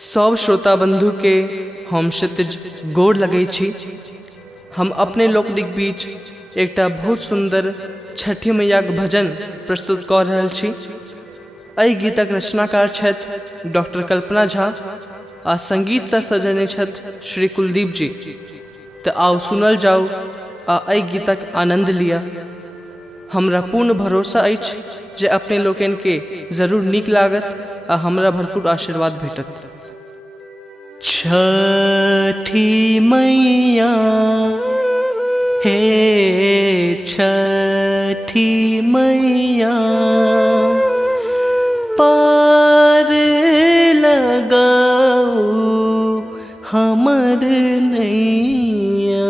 सब श्रोता बंधु के हम क्षितिज गोड़ लगै छी। हम अपने लोकनिक बीच एकटा बहुत सुंदर छठी मैयाक भजन प्रस्तुत कऽ रहल छी। एहि गीतक रचनाकार छथि डॉक्टर कल्पना झा आ संगीतसँ सजेने छथि श्री कुलदीप जी। तऽ आओ सुनल जाउ आ एहि गीतक आनंद लिअ। हमरा पूर्ण भरोसा अछि जे अपने लोकनि के जरूर नीक लागत आ हमरा भरपूर आशीर्वाद भेटत। छठी मैया हे छठी मैया पार लगाओ हमर नैया।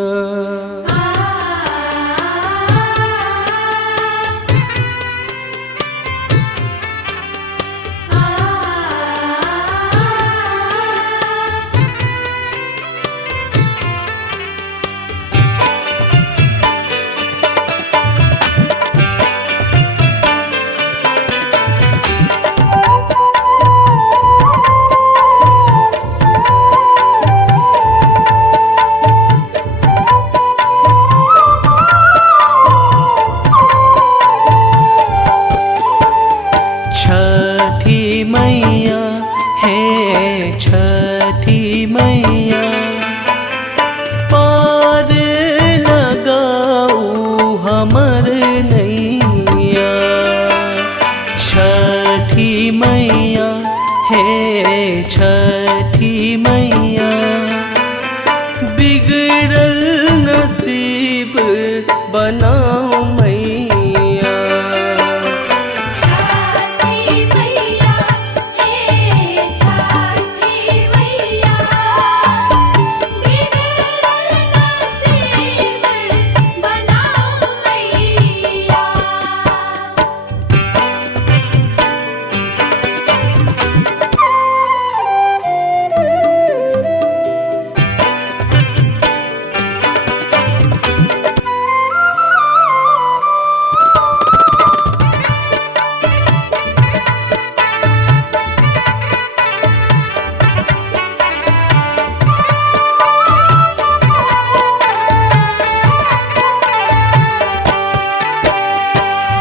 छठी मैया हे छठी मैया पार लगाओ हमर नैया। छठी मैया हे छठी मैया बिगड़ल नसीब बनाओ मैया।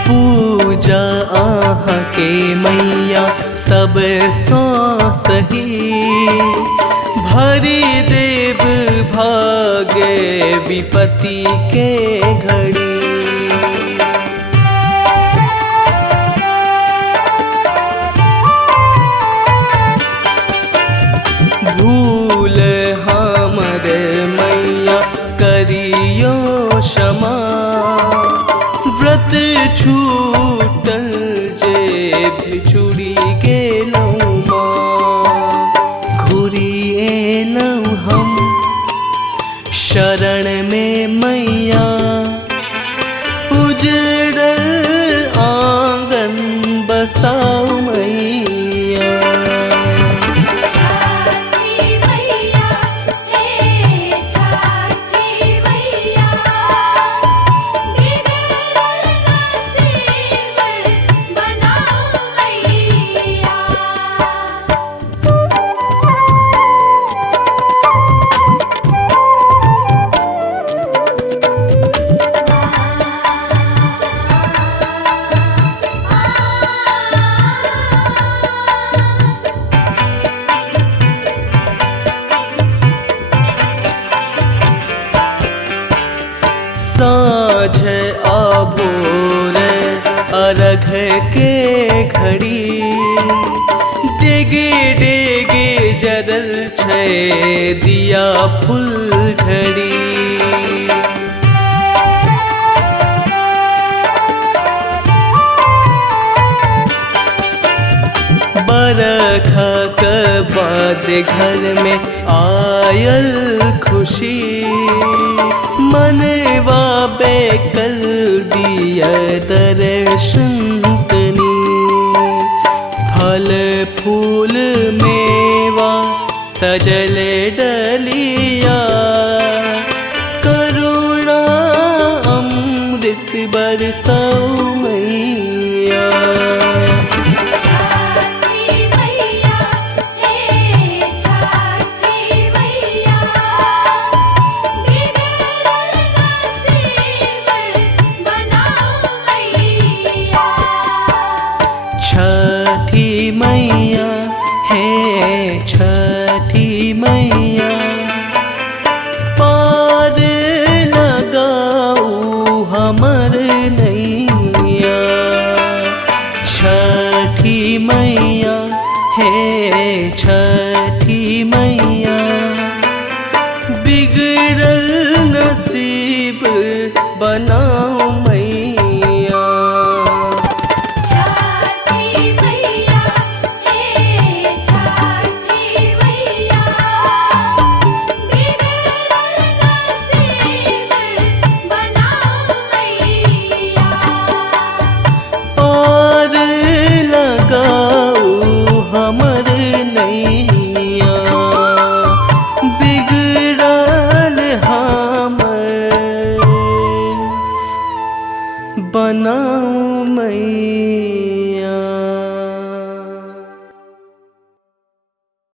पूजा आहाँ के मैया सब सो सही भरी देव भागे विपत्ति के घड़ी। भूल हमर मैया करियो क्षमा व्रत छूटल जे बिछुड़ी गेलहुँ माँ। घुरी एलहुँ हम शरण में मैया उजड़ल आंगन बसाओ मैया। साँझ आभोर अर्घ के घड़ी डेगे डेगे जरल छै दिया फुलझड़ी। बरखा के बाद घर में आयल खुशी मनवा बेकल दिया दर्शन तनी। फल फूल मेवा सजल डलिया करुणा अमृत बरसाओ मैया। छठी मैया हे छठी मैया पार लगाऊ हमर नैया। छठी मैया हे छठी मैया बिगड़ल नसीब बनाओ मैया। छठी मैया हे छठी मैया बिगड़ल नसीब बनाओ मैया। पार लगाऊ हमर नैया बिगड़ल हमर बनाओ मैया।